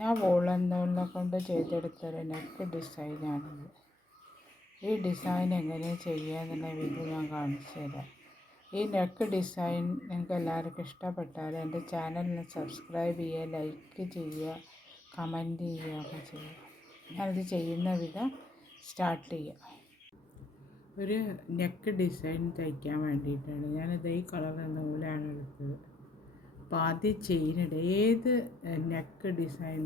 ഞാൻ വൂളൻ നൂലിനെ കൊണ്ട് ചെയ്തെടുത്തൊരു നെക്ക് ഡിസൈനാണിത്. ഈ ഡിസൈൻ എങ്ങനെ ചെയ്യാന്നുള്ള വീഡിയോ ഞാൻ കാണിച്ചു തരാം. ഈ നെക്ക് ഡിസൈൻ നിങ്ങൾക്ക് എല്ലാവർക്കും ഇഷ്ടപ്പെട്ടാൽ എൻ്റെ ചാനലിനെ സബ്സ്ക്രൈബ് ചെയ്യുക, ലൈക്ക് ചെയ്യുക, കമൻറ്റ് ചെയ്യുകയൊക്കെ ചെയ്യുക. ഞാനിത് ചെയ്യുന്ന വിധം സ്റ്റാർട്ട് ചെയ്യാം. ഒരു നെക്ക് ഡിസൈൻ തയ്ക്കാൻ വേണ്ടിയിട്ടാണ് ഞാനിത് ഈ കളർ നൂലാണ് എടുത്തത്. അപ്പോൾ ആദ്യം ചെയിനിടുക. ഏത് നെക്ക് ഡിസൈൻ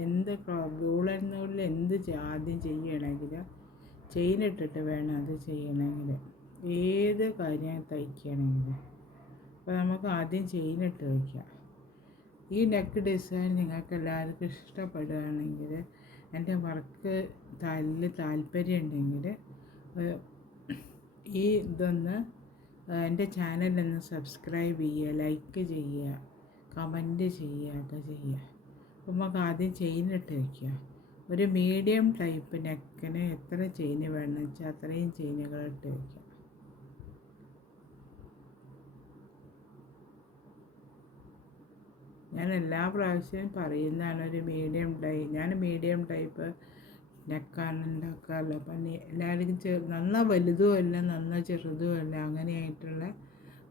എന്ത് വൂളൻ നൂലിൽ ആദ്യം ചെയ്യണമെങ്കിൽ ചെയിനിട്ടിട്ട് വേണം അത് ചെയ്യണമെങ്കിൽ, ഏത് കാര്യം തയ്ക്കുകയാണെങ്കിൽ. അപ്പോൾ നമുക്ക് ആദ്യം ചെയിനിട്ട് വയ്ക്കാം. ഈ നെക്ക് ഡിസൈൻ നിങ്ങൾക്ക് എല്ലാവർക്കും ഇഷ്ടപ്പെടുകയാണെങ്കിൽ, എൻ്റെ വർക്ക് താല്പര്യം ഉണ്ടെങ്കിൽ ഈ എൻ്റെ ചാനലൊന്ന് സബ്സ്ക്രൈബ് ചെയ്യുക, ലൈക്ക് ചെയ്യുക, കമൻറ്റ് ചെയ്യുക ഒക്കെ ചെയ്യുക. അപ്പോൾ നമുക്ക് ആദ്യം ചെയിനിട്ട് വയ്ക്കുക. ഒരു മീഡിയം ടൈപ്പ് നെക്കിന് എത്ര ചെയിൻ വേണമെന്ന് വെച്ചാൽ അത്രയും ചെയിനുകൾ ഇട്ട് വയ്ക്കുക. ഞാൻ എല്ലാ പ്രാവശ്യവും പറയുന്നതാണ് ഒരു മീഡിയം ടൈപ്പ് നെക്കാണ് ഉണ്ടാക്കാറുള്ളത്. അപ്പം എല്ലാവർക്കും നന്ന വലുതും അല്ല നന്ന ചെറുതും അല്ല, അങ്ങനെയായിട്ടുള്ള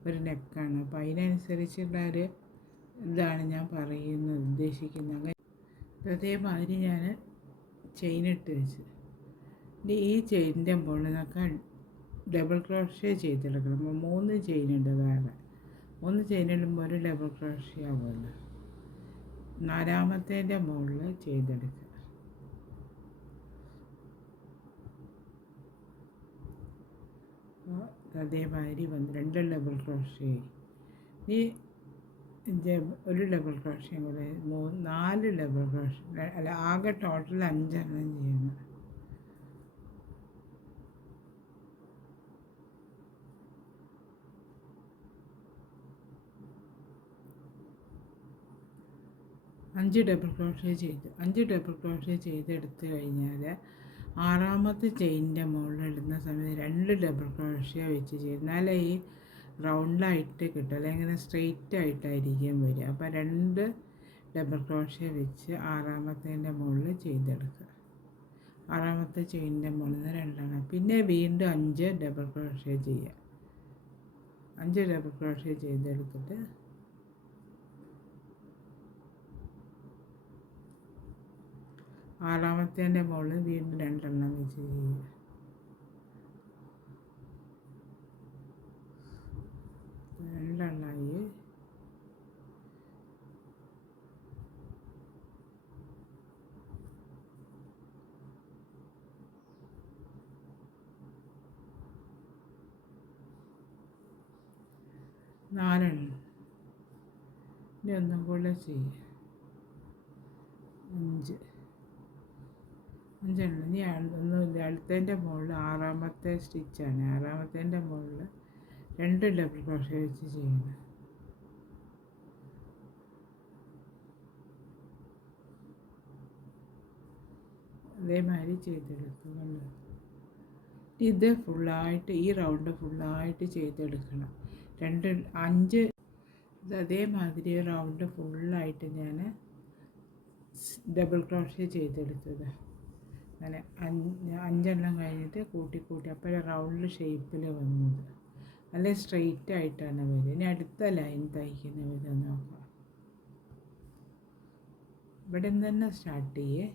ഒരു നെക്കാണ്. അപ്പം അതിനനുസരിച്ചുള്ള ഇതാണ് ഞാൻ ഉദ്ദേശിക്കുന്നത്. അങ്ങനെ അതേമാതിരി ഞാൻ ചെയിനിട്ട് വെച്ച് ഈ ചെയിനിൻ്റെ മുകളിൽ നമുക്ക് ഡബിൾ ക്രോഷ്യ ചെയ്തെടുക്കണം. 3 ചെയിനുണ്ട്. വേറെ 3 ചെയിനിടുമ്പോൾ ഒരു ഡബിൾ ക്രോഷ്യ ആവുമല്ലോ. 4ാമത്തേൻ്റെ മുകളിൽ ചെയ്തെടുക്കുക. അതേമാതിരി 2 ഡബിൾ ക്രോഷ്യ. ഈ ഒരു ഡബിൾ ക്രോഷ്യ കൂടെ 4 ഡബിൾ ക്രോഷ്യ, അല്ല ആകെ ടോട്ടൽ 5 എണ്ണം ചെയ്യണം. അഞ്ച് ഡബിൾ ക്രോഷ്യ ചെയ്തെടുത്ത് കഴിഞ്ഞാൽ 6ാമത്തെ ചെയിനിൻ്റെ മുകളിൽ ഇടുന്ന സമയത്ത് 2 ഡബിൾ ക്രോഷ്യ വെച്ച് ചെയ്യും. എന്നാലേ ഈ റൗണ്ടായിട്ട് കിട്ടും, അല്ലെങ്കിൽ സ്ട്രെയിറ്റ് ആയിട്ടായിരിക്കും വരിക. അപ്പോൾ 2 ഡബിൾ ക്രോഷ്യ വെച്ച് 6ാമത്തേൻ്റെ മുകളിൽ ചെയ്തെടുക്കുക. 6ാമത്തെ ചെയിനിൻ്റെ മുകളിൽ നിന്ന് 2 പിന്നെ വീണ്ടും 5 ഡബിൾ ക്രോഷ്യ ചെയ്യുക. 5 ഡബിൾ ക്രോഷ്യ ചെയ്തെടുത്തിട്ട് 6ാമത്തേൻ്റെ മുകളിൽ വീണ്ടും 2 വെച്ച് ചെയ്യുക. 2 4 ഇനി ഒന്നും കൂടെ ചെയ്യുക. 5 ഇനി ഒന്നുമില്ല. അടുത്തതിൻ്റെ മുകളിൽ 6ാമത്തെ സ്റ്റിച്ചാണ്. 6ാമത്തേൻ്റെ മുകളിൽ 2 ഡബിൾ ക്രോഷ്യ വെച്ച് ചെയ്യണം. അതേമാതിരി ചെയ്തെടുക്കുന്നുണ്ട്. ഇത് ഫുള്ളായിട്ട് ഈ റൗണ്ട് ഫുള്ളായിട്ട് ചെയ്തെടുക്കണം. 5 അതേമാതിരി റൗണ്ട് ഫുള്ളായിട്ട് ഞാൻ ഡബിൾ ക്രോഷ്യ ചെയ്തെടുത്തത്. അങ്ങനെ 5 എണ്ണം കഴിഞ്ഞിട്ട് കൂട്ടി അപ്പോൾ റൗണ്ട് ഷേപ്പിൽ വന്നത്, അല്ലെ സ്ട്രെയിറ്റ് ആയിട്ടാണ് വരിക. ഇനി അടുത്ത ലൈൻ തയ്ക്കുന്ന വിധം നോക്കാം. ഇവിടെ നിന്ന് തന്നെ സ്റ്റാർട്ട് ചെയ്യേ.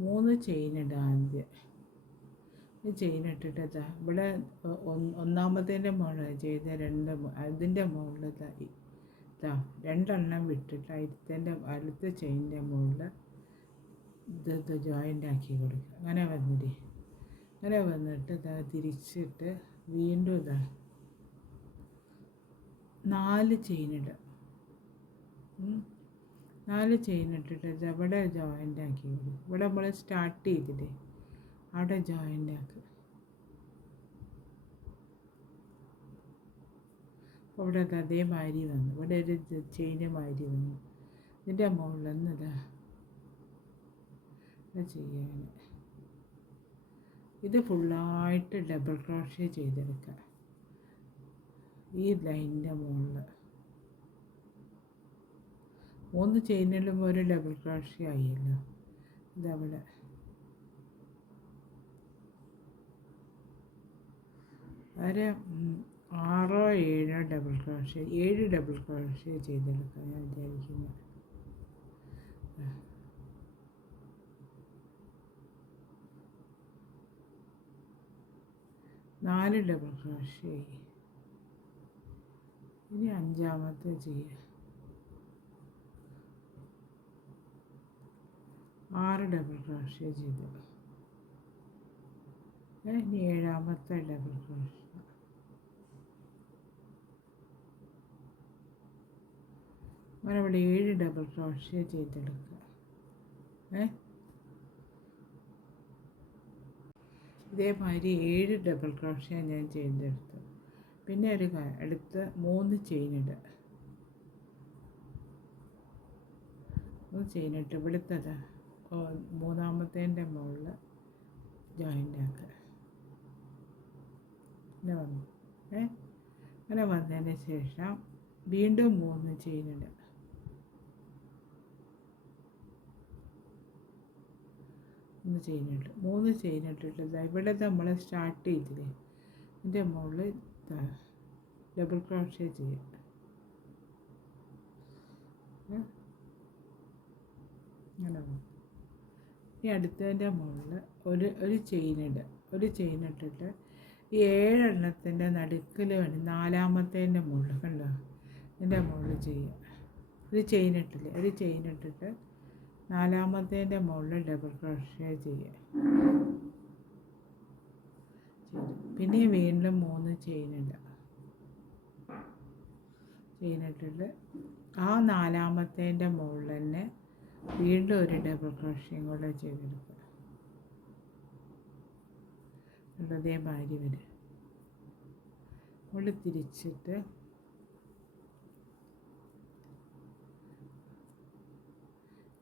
മൂന്ന് ചെയിനിടുക. ആദ്യം ചെയിനിട്ടിട്ട് ഇവിടെ 1ാമത്തേൻ്റെ മുകളിൽ ചെയ്ത 2 അതിൻ്റെ മുകളിൽ 2 എണ്ണം വിട്ടിട്ട് അടുത്ത ചെയിനിൻ്റെ മുകളിൽ ഇത് ജോയിൻ്റ് ആക്കി കൊടുക്കുക. അങ്ങനെ വന്നിട്ട് തിരിച്ചിട്ട് വീണ്ടും 4 ചെയിനിടുക. 4 ചെയിനിട്ടിട്ട് ഇവിടെ ജോയിൻ്റ് ആക്കി കൊടുക്കുക. ഇവിടെ നമ്മൾ സ്റ്റാർട്ട് ചെയ്തിട്ട് അവിടെ ജോയിൻ്റ് ആക്കുക. അപ്പോൾ ഇവിടെ അതേമാതിരി വന്നു. ഇവിടെ ഒരു ചെയിന് മാതിരി വന്നു. ഇതിൻ്റെ മുകളിൽ നിന്ന് ചെയ്യാൻ ഇത് ഫുള്ളായിട്ട് ഡബിൾ ക്രോഷ്യ ചെയ്തെടുക്കുക. ഈ ലൈനിൻ്റെ മുകളിൽ 3 ചെയിനിടുമ്പോൾ ഒരു ഡബിൾ ക്രോഷ്യ ആയല്ലോ. ഇതവിടെ ഒരു 6 7 ഡബിൾ ക്രോഷ്യ 7 ഡബിൾ ക്രോഷ്യ ചെയ്തെടുക്കാൻ ഞാൻ വിചാരിക്കുന്നത്. 4 ഡബിൾ ക്രോഷ്യ. ഇനി 5ാമത്തെ ചെയ്യുക. 6 ഡബിൾ ക്രോഷ്യ ചെയ്തു. ഇനി 7ാമത്തെ ഡബിൾ ക്രോഷ്യ. അങ്ങനെ ഇവിടെ 7 ഡബിൾ ക്രോഷ്യ ചെയ്തെടുക്കുക. ഇതേമാതിരി 7 ഡബിൾ ക്രോഷ്യ ഞാൻ ചെയ്തെടുത്തു. പിന്നെ ഒരു അടുത്ത് 3 ചെയിനിടുക. 3 ചെയിനിട്ട് ഇവിടുത്തത് 3ാമത്തേൻ്റെ മുകളിൽ ജോയിൻ്റ് ആക്കുക. അങ്ങനെ വന്നു. അങ്ങനെ വന്നതിന് ശേഷം വീണ്ടും 3 ചെയിനിടുക. 3 ചെയിനിട്ട് 3 ചെയിനിട്ടിട്ട് ഇവിടെ നമ്മൾ സ്റ്റാർട്ട് ചെയ്തില്ലേ, ഇതിൻ്റെ മുകളിൽ ഡബിൾ ക്രോഷ്യ ചെയ്യുക. അങ്ങനെ ഈ അടുത്തതിൻ്റെ മുകളിൽ ഒരു ചെയിനിടുക. ഒരു ചെയിനിട്ടിട്ട് ഈ 7 എണ്ണത്തിൻ്റെ നടുക്കിൽ വേണം 4ാമത്തേൻ്റെ മുകളിൽ കണ്ടോ, ഇതിൻ്റെ മുകളിൽ ചെയ്യുക. ഒരു ചെയിനിട്ടിട്ട് 4ാമത്തേൻ്റെ മുകളിൽ ഡബിൾ ക്രോഷ്യ ചെയ്യുക. പിന്നെ വീണ്ടും 3 ചെയിനിട്ടിട്ട് ആ 4ാമത്തേൻ്റെ മുകളിൽ തന്നെ വീണ്ടും ഒരു ഡബിൾ ക്രോഷ്യം കൂടെ ചെയ്തെടുക്കുക. അതേമാതിരി വരും. മുകളിൽ തിരിച്ചിട്ട്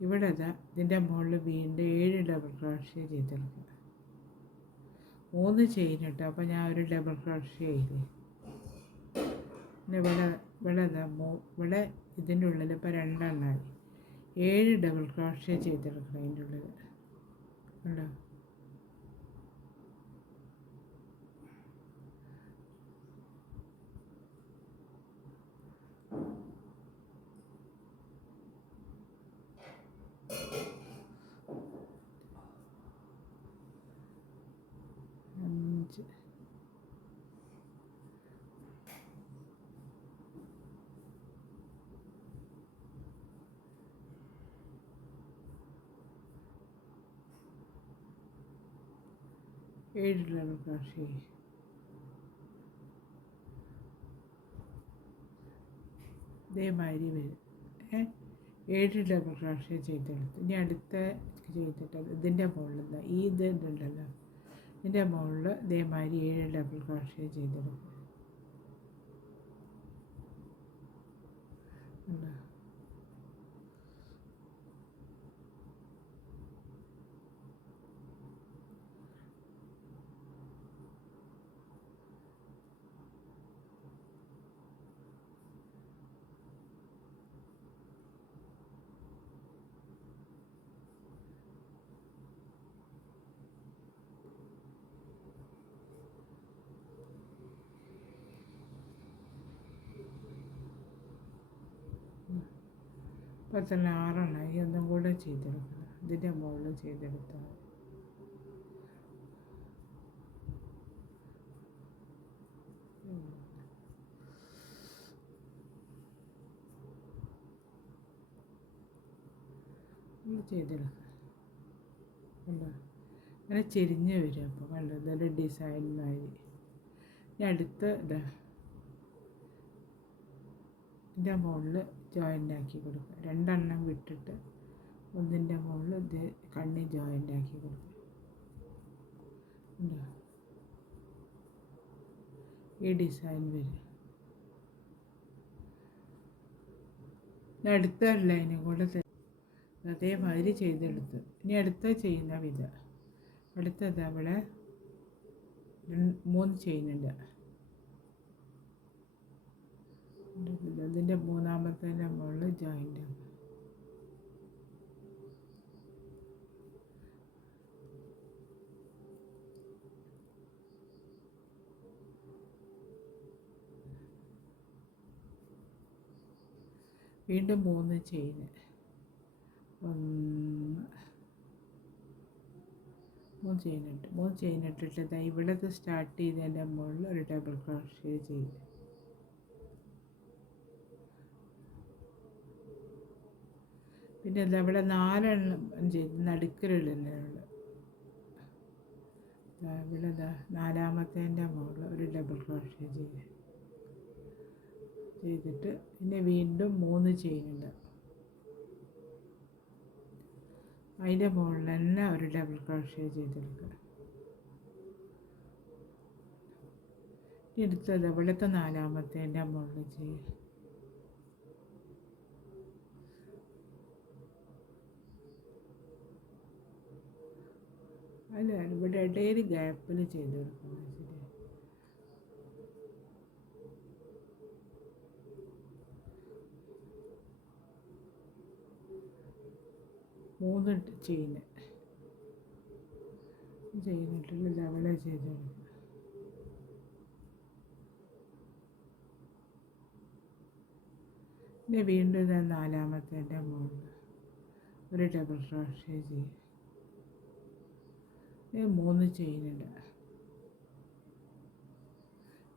ഇവിടെ ഇതിൻ്റെ മുകളിൽ വീണ്ടും 7 ഡബിൾ ക്രോഷ്യ ചെയ്തെടുക്കുക. 3 ചെയിനിട്ട് അപ്പോൾ ഞാൻ ഒരു ഡബിൾ ക്രോഷ്യ ചെയ്തേ. പിന്നെ ഇവിടെ ഇതിൻ്റെ ഉള്ളിൽ ഇപ്പോൾ 2 എണ്ണമായി. 7 ഡബിൾ ക്രോഷ്യ ചെയ്തെടുക്കണം അതിൻ്റെ ഉള്ളിൽ. കണ്ടോ, ഏഴ് ഡബിൾ ക്രോഷ്യ. ഇതേമാതിരി വരും. 7 ഡബിൾ ക്രോഷ്യ ചെയ്തെടുത്ത് ഇനി അടുത്ത ചെയ്തിട്ട് ഇതിൻ്റെ മുകളിൽ ഇതുണ്ടല്ലോ, ഇതിൻ്റെ മുകളിൽ ഇതേമാതിരി 7 ഡബിൾ ക്രോഷ്യ ചെയ്തെടുക്കുക. ഇപ്പോൾ തന്നെ 6 എണ്ണമായി. ഒന്നും കൂടെ ചെയ്തെടുക്കണം. ഇതിൻ്റെ മുകളിൽ ചെയ്തെടുത്താൽ ചെയ്തെടുക്കുക. കണ്ടോ, അങ്ങനെ ചെരിഞ്ഞ് വരും. അപ്പോൾ കണ്ടോ, ഇതൊരു ഡിസൈനായി. ഇനി അടുത്ത ഇതിൻ്റെ മുകളിൽ ജോയിൻ്റ് ആക്കി കൊടുക്കുക. 2 എണ്ണം വിട്ടിട്ട് ഒന്നിൻ്റെ മുകളിൽ ഇത് കണ്ണി ജോയിൻ്റ് ആക്കി കൊടുക്കുക. ഈ ഡിസൈൻ വരും. അടുത്ത ലൈനും കൂടെ അതേമാതിരി ചെയ്തെടുത്ത് ഇനി അടുത്ത ചെയ്യുന്ന വിധം. അടുത്തത് അവിടെ 3 ചെയിനുണ്ട്. അതിൻ്റെ മൂന്നാമത്തേൻ്റെ മുകളിൽ ജോയിൻ്റ് ആകും. വീണ്ടും 3 ചെയിൻ, 3 ചെയിൻ ഇട്ട് 3 ചെയിൻ ഇട്ടിട്ട് ഇവിടത്തെ സ്റ്റാർട്ട് ചെയ്തതിൻ്റെ മുകളിൽ ഒരു ഡബിൾ ക്രോഷേ ചെയ്ത് പിന്നെ ഇവിടെ 4 എണ്ണം ചെയ്ത് നടുക്കിലുള്ളിലുള്ള ഇവിടെ 4-ാമത്തേൻ്റെ മുകളിൽ ഒരു ഡബിൾ ക്രോഷേ ചെയ്തിട്ട് പിന്നെ വീണ്ടും 3 ചെയിൻ ഉണ്ടാവും. അതിൻ്റെ മുകളിൽ തന്നെ ഒരു ഡബിൾ ക്രോഷേ ചെയ്തെടുക്കുക. എടുത്തത് ഇവിടുത്തെ 4-ാമത്തേൻ്റെ മുകളിൽ ചെയ്യുക. അല്ല ഇവിടെ ഇടയിൽ ഗ്യാപ്പിൽ ചെയ്ത് കൊടുക്കുന്നത് ശരി. 3 ചെയിൻ ഇട്ടിട്ട് ലെവല് ചെയ്ത് കൊടുക്കുക. പിന്നെ വീണ്ടും 4-ാമത്തേൻ്റെ മുകളിൽ ഒരു ഡബിൾ ക്രോഷേ ചെയ്യുക. 3 ചെയിൻ ഇടുക.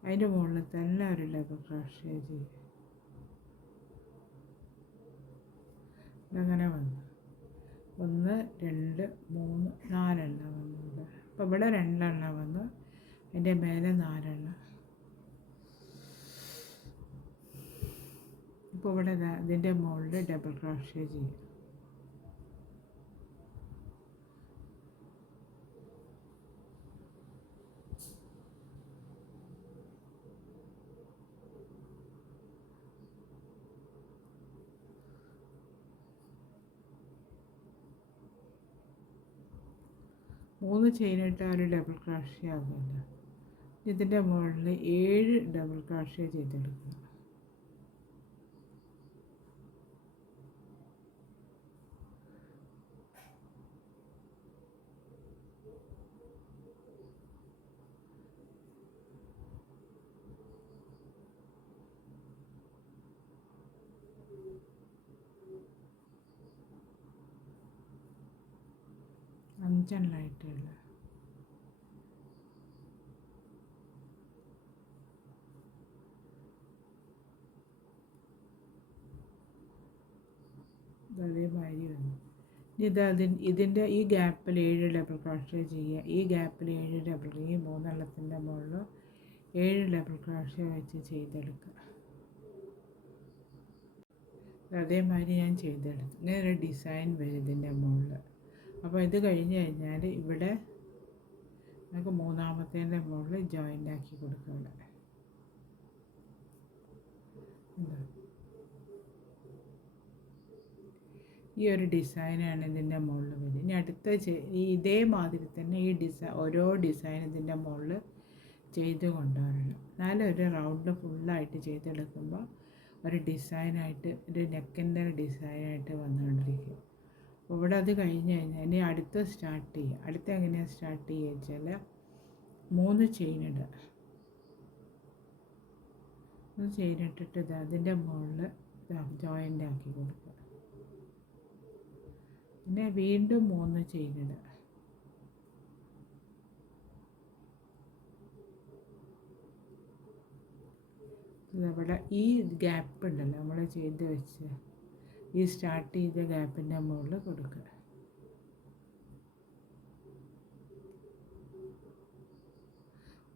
അതിൻ്റെ മുകളിൽ തന്നെ ഒരു ഡബിൾ ക്രോഷേ ചെയ്യുക. ഇതങ്ങനെ വന്നു 1 2 3 4 എണ്ണം വന്നു ഇവിടെ. അപ്പോൾ ഇവിടെ 2 എണ്ണം വന്നു, അതിൻ്റെ മേലെ 4 എണ്ണം. ഇപ്പോൾ ഇവിടെ ഇതിൻ്റെ മുകളിൽ ഡബിൾ ക്രോഷേ ചെയ്യും. മൂന്ന് ചെയിനിട്ട് ഒരു ഡബിൾ ക്രോഷേ ആകുമല്ല. ഇതിൻ്റെ മുകളിൽ 7 ഡബിൾ ക്രോഷേ ചെയ്തെടുക്കുക. അഞ്ചെണ്ണമായിട്ടുള്ള അതേമാതിരി വന്നു. ഇതിൻ്റെ ഈ ഗ്യാപ്പിൽ 7 ഡബിൾ ക്രോഷേ ചെയ്യുക. ഈ ഗ്യാപ്പിൽ 7 ഡബിൾ, ഈ 3 എണ്ണത്തിൻ്റെ മുകളിൽ 7 ഡബിൾ ക്രോഷേ വെച്ച് ചെയ്തെടുക്കുക. അതേമാതിരി ഞാൻ ചെയ്തെടുത്തു. ഇങ്ങനെ ഒരു ഡിസൈൻ വരും ഇതിൻ്റെ മുകളിൽ. അപ്പോൾ ഇത് കഴിഞ്ഞ് കഴിഞ്ഞാൽ ഇവിടെ നമുക്ക് 3-ാമത്തേൻ്റെ മുകളിൽ ജോയിൻ്റ് ആക്കി കൊടുക്കുക. ഇവിടെ ഈ ഒരു ഡിസൈനാണ് ഇതിൻ്റെ മുകളിൽ വരും. ഇനി അടുത്ത ഇതേമാതിരി തന്നെ ഈ ഓരോ ഡിസൈൻ ഇതിൻ്റെ മുകളിൽ ചെയ്ത് കൊണ്ടുവരണം. എന്നാലും ഒരു റൗണ്ട് ഫുള്ളായിട്ട് ചെയ്തെടുക്കുമ്പോൾ ഒരു ഡിസൈനായിട്ട്, ഒരു നെക്കിൻ്റെ ഡിസൈനായിട്ട് വന്നുകൊണ്ടിരിക്കും. അപ്പോൾ ഇവിടെ അത് കഴിഞ്ഞ് കഴിഞ്ഞാൽ ഇനി അടുത്ത സ്റ്റാർട്ട് ചെയ്യുക. അടുത്ത എങ്ങനെയാണ് സ്റ്റാർട്ട് ചെയ്യുക വെച്ചാൽ 3 ചെയിൻ ഇടുക. 3 ചെയിൻ ഇട്ടിട്ട് അതിൻ്റെ മുകളിൽ ജോയിൻ്റ് ആക്കി കൊടുക്കുക. പിന്നെ വീണ്ടും 3 ചെയിൻ ഇടുക. ഇവിടെ ഈ ഗ്യാപ്പ് ഉണ്ടല്ലോ നമ്മൾ ചെയ്ത് വെച്ച്, ഈ സ്റ്റാർട്ട് ചെയ്ത ഗ്യാപ്പിൻ്റെ മുകളിൽ കൊടുക്കുക.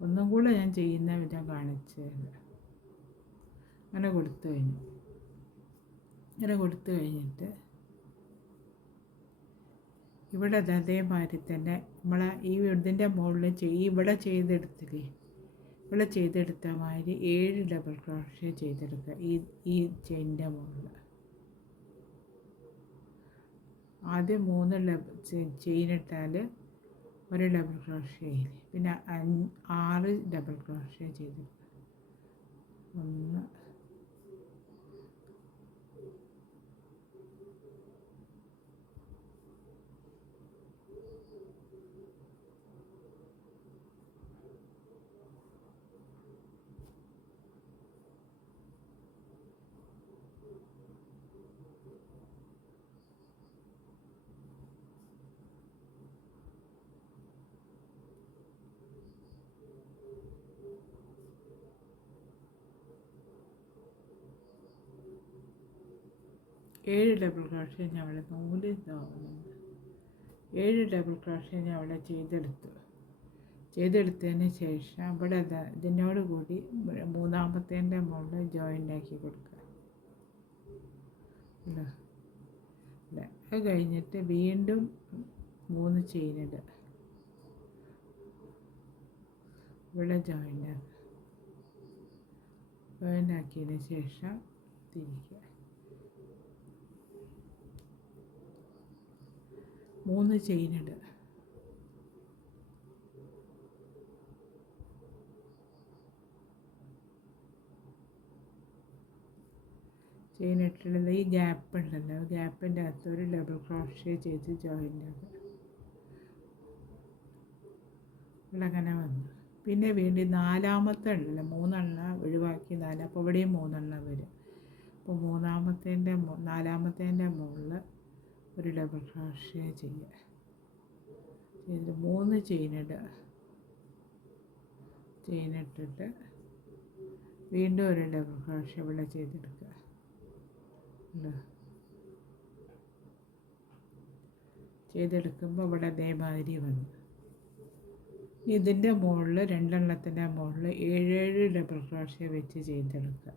ഒന്നും കൂടെ ഞാൻ ചെയ്യുന്ന വിധം കാണിച്ചു തരാം. അങ്ങനെ കൊടുത്തു കഴിഞ്ഞിട്ട് ഇവിടെ അതേമാതിരി തന്നെ നമ്മളെ ഈ ഇതിൻ്റെ മുകളിൽ ഇവിടെ ചെയ്തെടുത്തില്ലേ, ഇവിടെ ചെയ്തെടുത്ത മാതിരി 7 ഡബിൾ ക്രോഷേ ചെയ്തെടുക്കുക. ഈ ചെയിനിൻ്റെ മുകളിൽ ആദ്യം 3 ചെയിൻ ഇട്ടാൽ ഒരു ഡബിൾ ക്രോഷേ, പിന്നെ 6 ഡബിൾ ക്രോഷേ ചെയ്തെടുക്കുക. 1 7 ഡബിൾ ക്രോഷ്യ ഞാൻ അവിടെ നൂല് ഇതാവുന്നുണ്ട്. 7 ഡബിൾ ക്രോഷ്യ ഞാൻ അവിടെ ചെയ്തെടുത്തതിന് ശേഷം ഇവിടെ ഇതിനോട് കൂടി മൂന്നാമത്തേൻ്റെ മുകളിൽ ജോയിൻ്റ് ആക്കി കൊടുക്കുക. അത് കഴിഞ്ഞിട്ട് വീണ്ടും 3 ചെയിൻ ഇടുക. ഇവിടെ ജോയിൻ്റ് ആക്കിയതിന് ശേഷം തിരിക്കുക. 3 ചെയിൻ ഇടുക. ചെയിൻ ഇട്ടിട്ടുള്ളത് ഈ ഗ്യാപ്പ് ഉണ്ടല്ലോ, ഗ്യാപ്പിൻ്റെ അകത്ത് ഒരു ഡബിൾ ക്രോഷ്യ ചെയ്ത് ജോയിൻ്റ് ആക്കുക. ഇവിടെ അങ്ങനെ വന്നു. പിന്നെ വീണ്ടും 4ാമത്തെ ഉണ്ടല്ലോ, 3 എണ്ണം ഒഴിവാക്കി 4, അപ്പോൾ ഇവിടെയും 3 എണ്ണം വരും. അപ്പോൾ 4ാമത്തേൻ്റെ മുകളിൽ ഒരു ഡബിൾ ക്രോഷ്യ ചെയ്യുക. ചെയ്തിട്ട് 3 ചെയിൻ ഇടുക. ചെയിൻ ഇട്ടിട്ട് വീണ്ടും ഒരു ഡബിൾ ക്രോഷ്യ ഇവിടെ ചെയ്തെടുക്കുക. ചെയ്തെടുക്കുമ്പോൾ ഇവിടെ അതേമാതിരി വന്നു. ഇതിൻ്റെ മുകളിൽ 2 എണ്ണത്തിൻ്റെ മുകളിൽ 7 ഡബിൾ ക്രോഷ്യ വെച്ച് ചെയ്തെടുക്കുക.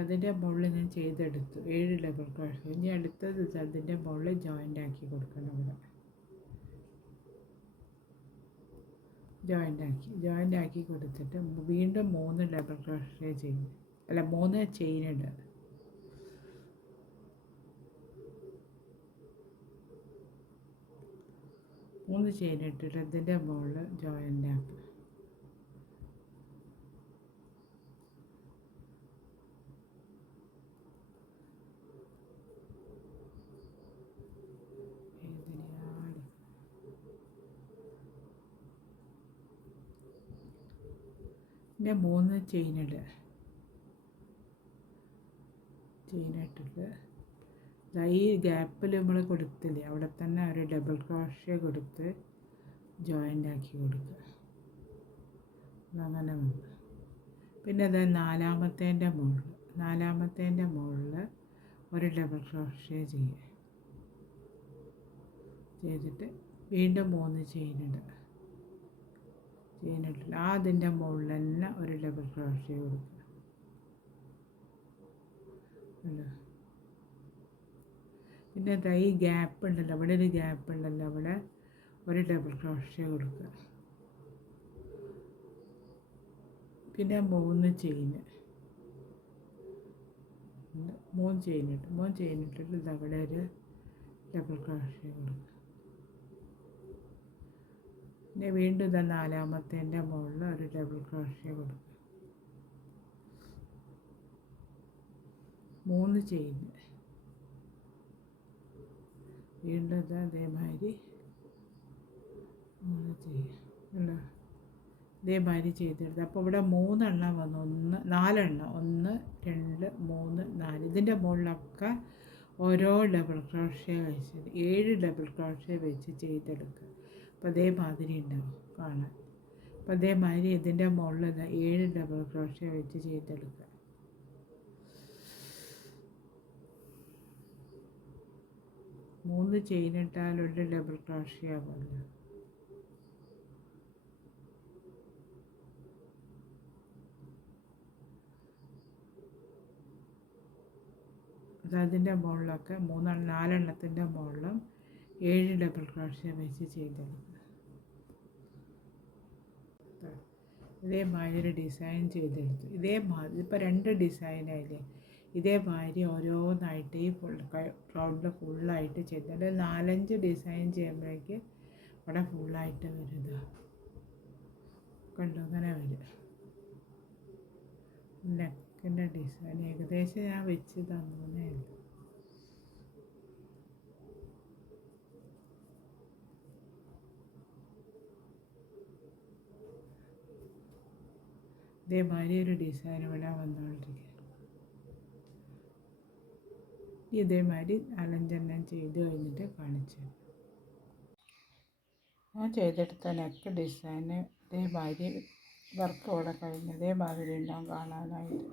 അതിൻ്റെ മുകളിൽ ഞാൻ ചെയ്തെടുത്തു 7 ഡബിൾ ക്രോഷ്യ. ഇനി അടുത്തത് അതിൻ്റെ മുകളിൽ ജോയിൻ്റ് ആക്കി കൊടുക്കണം. ഇവിടെ ജോയിൻ്റ് ആക്കി കൊടുത്തിട്ട് വീണ്ടും 3 ഡബിൾ ക്രോഷ്യ ചെയ്യും, 3 ചെയിൻ ഇടുക. മൂന്ന് ചെയിൻ ഇട്ടിട്ട് ഇതിൻ്റെ മുകളിൽ ജോയിൻ്റ് ആക്കുക. പിന്നെ 3 ചെയിൻ ഇടുക. ചെയിൻ ഇട്ടിട്ട് ഈ ഗ്യാപ്പിൽ നമ്മൾ കൊടുത്തില്ലേ, അവിടെ തന്നെ ഒരു ഡബിൾ ക്രോഷ്യ കൊടുത്ത് ജോയിൻ്റ് ആക്കി കൊടുക്കുക. അങ്ങനെ വന്നു. പിന്നെ അത് 4ാമത്തേൻ്റെ മുകളിൽ ഒരു ഡബിൾ ക്രോഷ്യ ചെയ്യുക. ചെയ്തിട്ട് വീണ്ടും 3 ചെയിൻ ഇടുക. ചെയിൻ ഇട്ടിട്ട് അതിൻ്റെ മുകളിൽ തന്നെ ഒരു ഡബിൾ ക്രോഷ്യ കൊടുക്കുക. പിന്നെ ഈ ഗ്യാപ്പ് ഉണ്ടല്ലോ, അവിടെ ഒരു ഗ്യാപ്പ് ഉണ്ടല്ലോ, അവിടെ ഒരു ഡബിൾ ക്രോഷ്യ കൊടുക്കുക. പിന്നെ 3 ചെയിൻ ഇട്ടിട്ട് ഇതവിടെ ഒരു ഡബിൾ ക്രോഷ്യ കൊടുക്കുക. പിന്നെ വീണ്ടും 4ാമത്തേൻ്റെ മുകളിൽ ഒരു ഡബിൾ ക്രോഷ്യ കൊടുക്കുക. 3 ചെയിൻ വീണ്ടും അതേമാതിരി ഇതേമാതിരി ചെയ്തെടുത്ത്. അപ്പോൾ ഇവിടെ 3 എണ്ണം വന്നു, 4 എണ്ണം, 1 2 3 4. ഇതിൻ്റെ മുകളിലൊക്കെ ഓരോ ഡബിൾ ക്രോഷ്യ വെച്ചിട്ട് 7 ഡബിൾ ക്രോഷ്യ വെച്ച് ചെയ്തെടുക്കുക. അപ്പോൾ അതേമാതിരി ഉണ്ടാവും കാണാൻ. അപ്പോൾ അതേമാതിരി ഇതിൻ്റെ മുകളിൽ 7 ഡബിൾ ക്രോഷ്യ വെച്ച് ചെയ്തെടുക്കുക. മൂന്ന് ചെയിൻ ഇട്ടാലുള്ള ഡബിൾ ക്രോഷ്യ ആവുമല്ലോ. അതിൻ്റെ മുകളിലൊക്കെ 4 എണ്ണത്തിൻ്റെ മുകളിലും 7 ഡബിൾ ക്രോഷ്യ വെച്ച് ചെയ്തെടുക്കുക. ഇതേമാതിരി ഒരു ഡിസൈൻ ചെയ്തെടുത്തു. ഇതേമാതിരി ഇപ്പോൾ 2 ഡിസൈനായില്ലേ, ഇതേമാതിരി ഓരോന്നായിട്ട് ഈ റൗണ്ടിൽ ഫുള്ളായിട്ട് ചെയ്തിട്ട് 4-5 ഡിസൈൻ ചെയ്യുമ്പോഴേക്ക് ഇവിടെ ഫുള്ളായിട്ട് വരുക. കണ്ടു, അങ്ങനെ വരിക. നെക്കിൻ്റെ ഡിസൈൻ ഏകദേശം ഞാൻ വെച്ച് തന്നേ ഉള്ളൂ. ഇതേമാതിരി ഒരു ഡിസൈൻ ഇവിടെ വന്നുകൊണ്ടിരിക്കുക. ഇതേമാതിരി 4-5 ചെയ്ത് കഴിഞ്ഞിട്ട് കാണിച്ചു. ഞാൻ ചെയ്തെടുത്ത നെക്ക് ഡിസൈന് ഇതേമാതിരി വർക്ക് ഇവിടെ കഴിഞ്ഞ് ഇതേമാതിരി ഉണ്ടാവും കാണാനായിട്ട്.